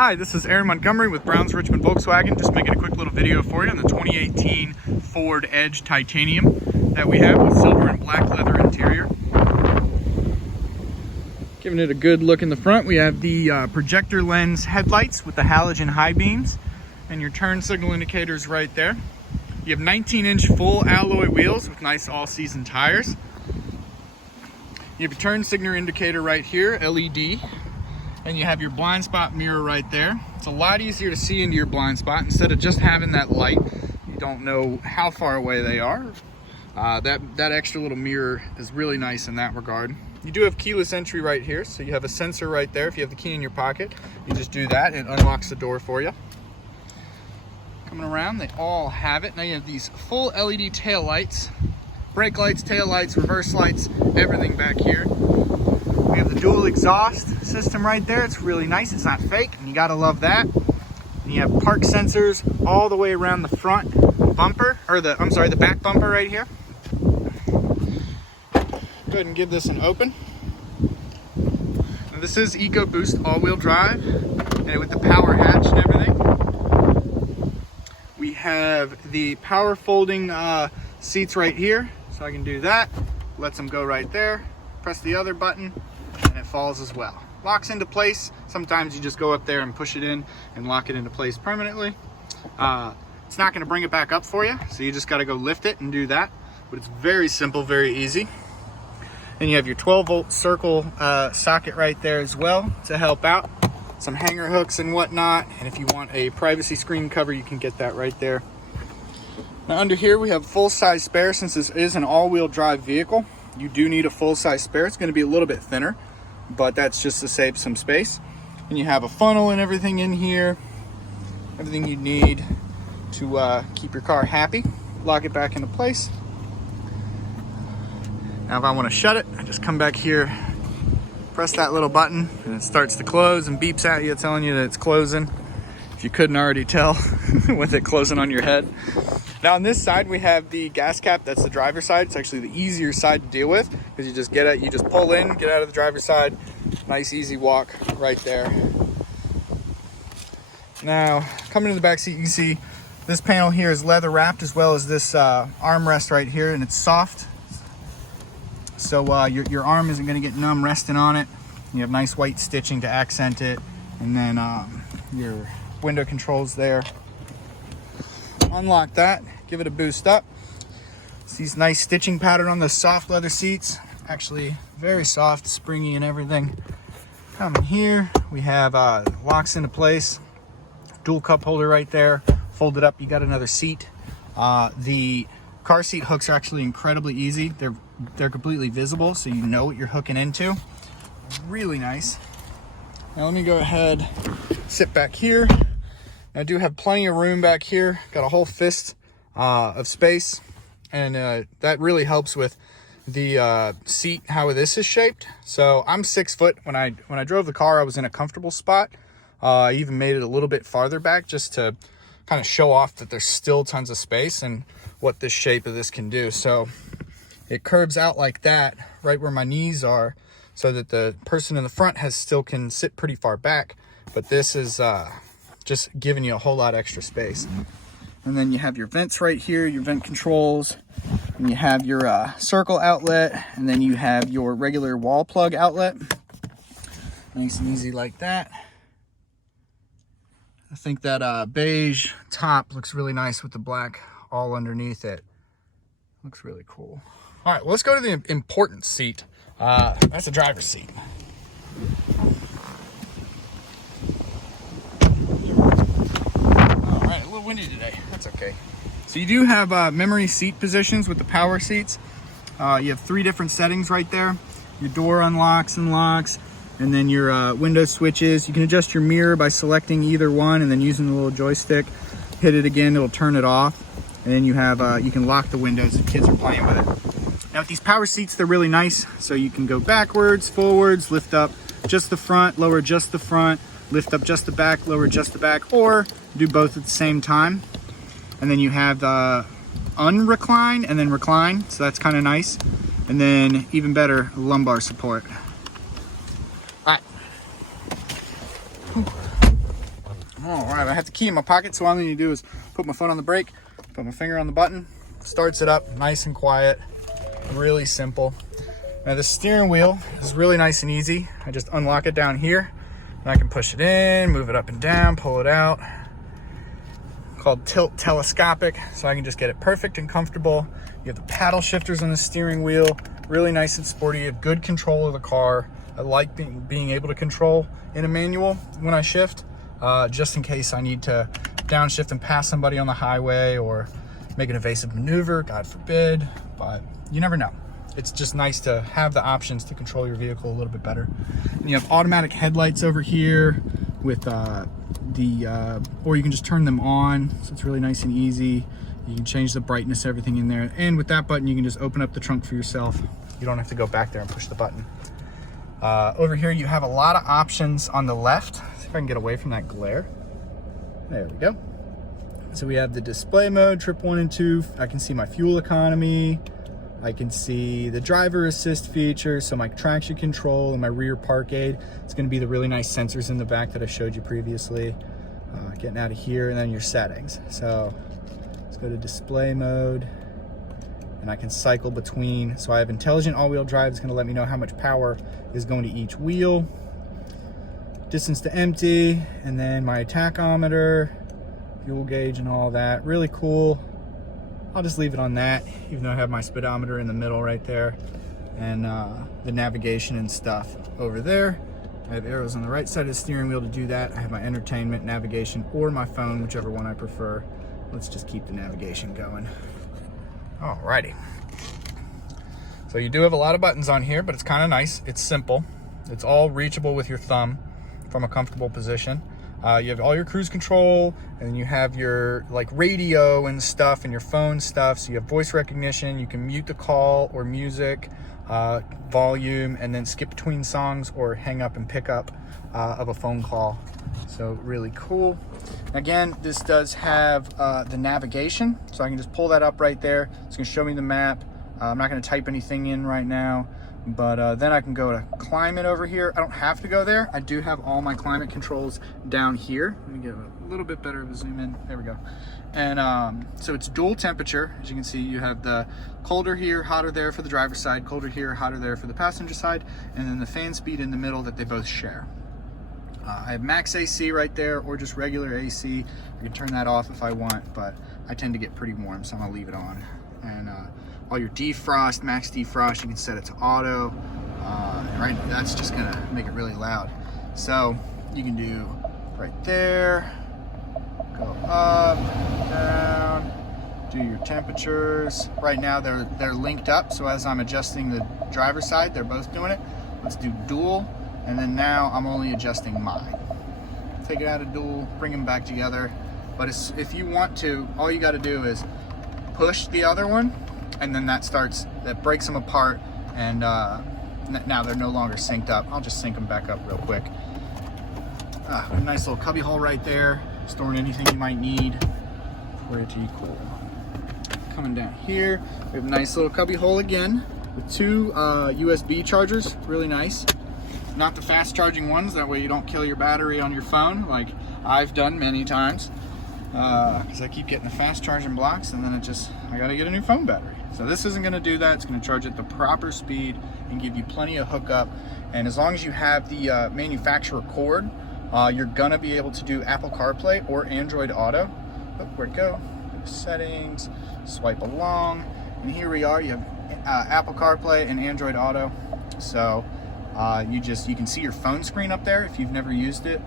Hi, this is Aaron Montgomery with Browns Richmond Volkswagen. Just making a quick little video for you on the 2018 Ford Edge Titanium that we have with silver and black leather interior. Giving it a good look in the front, we have the projector lens headlights with the halogen high beams and your turn signal indicators right there. You have 19-inch full alloy wheels with nice all-season tires. You have your turn signal indicator right here, LED. And you have your blind spot mirror right there. It's a lot easier to see into your blind spot instead of just having that light. You don't know how far away they are. That extra little mirror is really nice in that regard. You do have keyless entry right here, so you have a sensor right there. If you have the key in your pocket, you just do that and it unlocks the door for you. Coming around, they all have it. Now you have these full LED tail lights, brake lights, tail lights, reverse lights, everything back here. We have the dual exhaust system right there. It's really nice. It's not fake, and you gotta love that. And you have park sensors all the way around the front bumper, or the back bumper right here. Go ahead and give this an open. Now, this is EcoBoost all-wheel drive, and with the power hatch and everything. We have the power folding seats right here, so I can do that. Lets them go right there. Press the other button, and it falls as well. Locks into place. Sometimes you just go up there and push it in and lock it into place permanently. It's not going to bring it back up for you, so you just got to go lift it and do that. But it's very simple, very easy. And you have your 12-volt circle socket right there as well to help out. Some hanger hooks and whatnot. And if you want a privacy screen cover, you can get that right there. Now under here we have full-size spare. Since this is an all-wheel drive vehicle, you do need a full-size spare. It's going to be a little bit thinner, but that's just to save some space. And you have a funnel and everything in here, everything you need to keep your car happy. Lock it back into place. Now if I want to shut it, I just come back here, press that little button, and it starts to close and beeps at you telling you that it's closing, if you couldn't already tell with it closing on your head. Now on this side we have the gas cap. That's the driver's side. It's actually the easier side to deal with because you just pull in, get out of the driver's side. Nice easy walk right there. Now coming to the back seat, you can see this panel here is leather wrapped, as well as this armrest right here, and it's soft, so your arm isn't going to get numb resting on it. You have nice white stitching to accent it, and then your window controls there. Unlock that, give it a boost up. See this nice stitching pattern on the soft leather seats. Actually very soft, springy and everything. Coming here, we have locks into place. Dual cup holder right there. Fold it up, you got another seat. The car seat hooks are actually incredibly easy. They're completely visible, so you know what you're hooking into. Really nice. Now let me go ahead, sit back here. I do have plenty of room back here. Got a whole fist of space, and that really helps with the seat, how this is shaped. So I'm 6 foot. When I drove the car, I was in a comfortable spot. I even made it a little bit farther back just to kind of show off that there's still tons of space and what this shape of this can do. So it curves out like that right where my knees are, so that the person in the front still can sit pretty far back, but this is just giving you a whole lot extra space. And then you have your vents right here, your vent controls, and you have your circle outlet, and then you have your regular wall plug outlet. Nice and easy like that. I think that beige top looks really nice with the black all underneath it. Looks really cool. All right, well, let's go to the important seat. That's the driver's seat. All right, a little windy today. That's okay. So you do have memory seat positions with the power seats. You have 3 different settings right there. Your door unlocks and locks, and then your window switches. You can adjust your mirror by selecting either one and then using the little joystick. Hit it again, it'll turn it off. And then you have you can lock the windows if kids are playing with it. Now with these power seats, they're really nice. So you can go backwards, forwards, lift up just the front, lower just the front, lift up just the back, lower just the back, or do both at the same time. And then you have unrecline and then recline, so that's kind of nice. And then even better, lumbar support. All right. All right, I have the key in my pocket, so all I need to do is put my foot on the brake, put my finger on the button, starts it up nice and quiet, really simple. Now the steering wheel is really nice and easy. I just unlock it down here, and I can push it in, move it up and down, pull it out. Called tilt telescopic, so I can just get it perfect and comfortable. You have the paddle shifters on the steering wheel, really nice and sporty. You have good control of the car. I like being able to control in a manual when I shift. Just in case I need to downshift and pass somebody on the highway or make an evasive maneuver, God forbid, but you never know. It's just nice to have the options to control your vehicle a little bit better. And you have automatic headlights over here with or you can just turn them on, so it's really nice and easy. You can change the brightness, everything in there. And with that button, you can just open up the trunk for yourself. You don't have to go back there and push the button. Over here, you have a lot of options on the left. See if I can get away from that glare. There we go. So we have the display mode, trip 1 and 2. I can see my fuel economy. I can see the driver assist feature, so my traction control and my rear park aid. It's going to be the really nice sensors in the back that I showed you previously. Getting out of here, and then your settings. So let's go to display mode. And I can cycle between. So I have intelligent all-wheel drive. It's going to let me know how much power is going to each wheel. Distance to empty, and then my tachometer, fuel gauge, and all that. Really cool. I'll just leave it on that, even though I have my speedometer in the middle right there, and the navigation and stuff over there. I have arrows on the right side of the steering wheel to do that. I have my entertainment, navigation, or my phone, whichever one I prefer. Let's just keep the navigation going. Alrighty. So you do have a lot of buttons on here, but it's kind of nice. It's simple. It's all reachable with your thumb from a comfortable position. You have all your cruise control, and then you have your like radio and stuff and your phone stuff. So you have voice recognition. You can mute the call or music, volume, and then skip between songs or hang up and pick up of a phone call. So really cool. Again, this does have the navigation, so I can just pull that up right there. It's going to show me the map. I'm not going to type anything in right now, but then I can go to climate over here. I don't have to go there. I do have all my climate controls down here. Let me get a little bit better of a zoom in. There we go. And so it's dual temperature. As you can see, you have the colder here, hotter there for the driver's side, colder here, hotter there for the passenger side, and then the fan speed in the middle that they both share. I have max AC right there, or just regular AC. I can turn that off if I want, but I tend to get pretty warm, so I'm gonna leave it on. And all your defrost, max defrost, you can set it to auto. Right, that's just gonna make it really loud. So you can do right there, go up, down, do your temperatures. Right now they're linked up, so as I'm adjusting the driver's side, they're both doing it. Let's do dual. And then now I'm only adjusting mine. Take it out of dual, bring them back together. But if you want to, all you got to do is push the other one, and then that breaks them apart, and now they're no longer synced up. I'll just sync them back up real quick. A nice little cubby hole right there, storing anything you might need for it to be cool. Coming down here, we have a nice little cubby hole again with two USB chargers, really nice. Not the fast charging ones, that way you don't kill your battery on your phone like I've done many times, because I keep getting the fast charging blocks, and then I gotta get a new phone battery. So this isn't gonna do that. It's gonna charge at the proper speed and give you plenty of hookup. And as long as you have the manufacturer cord, you're gonna be able to do Apple CarPlay or Android Auto. Oh, where'd it go? Go to settings, swipe along, and here we are. You have Apple CarPlay and Android Auto. So you can see your phone screen up there if you've never used it,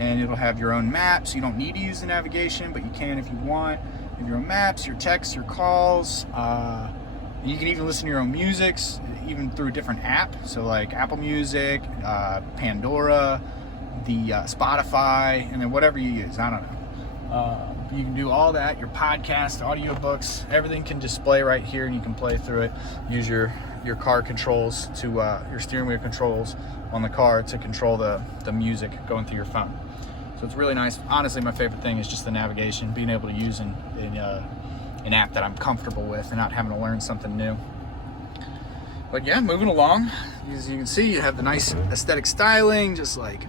and it'll have your own maps. You don't need to use the navigation, but you can if you want. You have your own maps, your texts, your calls. You can even listen to your own music, even through a different app. So like Apple Music, Pandora, the Spotify, and then whatever you use. I don't know. You can do all that. Your podcast, audiobooks, everything can display right here, and you can play through it. Use your car controls to your steering wheel controls on the car to control the music going through your phone. So it's really nice. Honestly, my favorite thing is just the navigation, being able to use an app that I'm comfortable with and not having to learn something new. But yeah, moving along, as you can see, you have the nice aesthetic styling, just like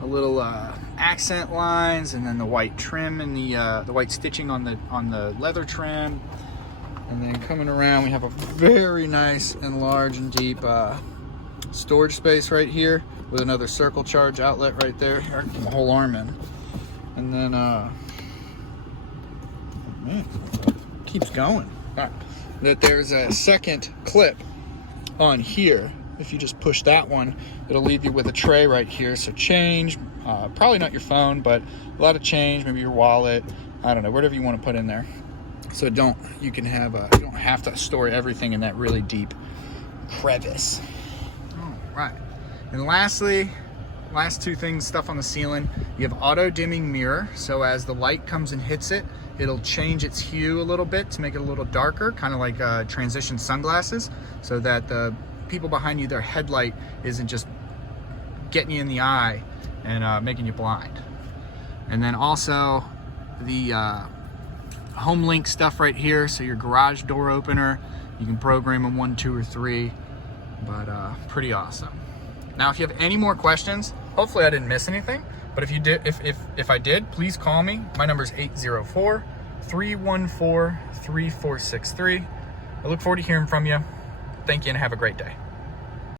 a little accent lines, and then the white trim and the white stitching on the leather trim. And then coming around, we have a very nice and large and deep storage space right here with another circle charge outlet right there. Here, I can the whole arm in. And then, keeps going. All right. That there's a second clip on here. If you just push that one, it'll leave you with a tray right here. So change, probably not your phone, but a lot of change, maybe your wallet, I don't know, whatever you want to put in there. So you don't have to store everything in that really deep crevice. All right. And lastly, last two things, stuff on the ceiling. You have auto dimming mirror. So as the light comes and hits it, it'll change its hue a little bit to make it a little darker, kind of like transition sunglasses, so that the people behind you, their headlight isn't just getting you in the eye and making you blind. And then also the home link stuff right here. So your garage door opener, you can program them 1, 2, or 3, but pretty awesome. Now, if you have any more questions, hopefully I didn't miss anything, but if you did, if I did, please call me. My number is 804-314-3463. I look forward to hearing from you. Thank you and have a great day.